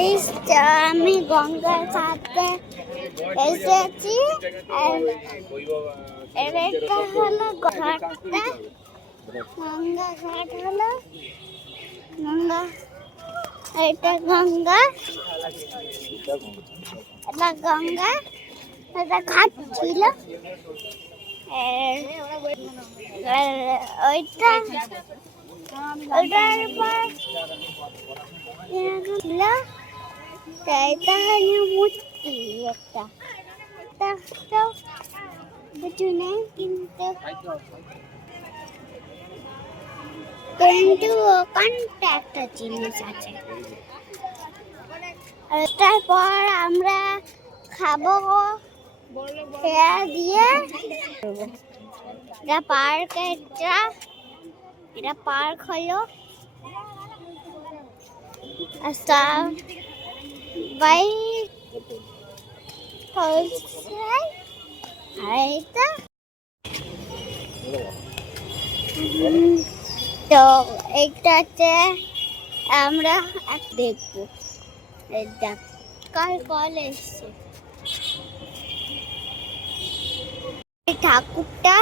Guys, আমি গঙ্গার ঘাটে এসেছি। এটা হলো ঘাটটা, গঙ্গা ঘাট হলো গঙ্গা। এটা গঙ্গা, এটা গঙ্গা, এটা ঘাট ছিল। ওইটা ওটার পর ছিল। এটা হলো মূর্তি একটা, কিছু নেই কিন্তু ওখানটা একটা জিনিস আছে। তারপর আমরা খাবো খেয়া দিয়ে। এটা পার্ক, এটা পার্ক হলো। বাই এটা তো এইটাতে আমরা দেখবো। এটা কার কল এসছে, ঠাকুরটা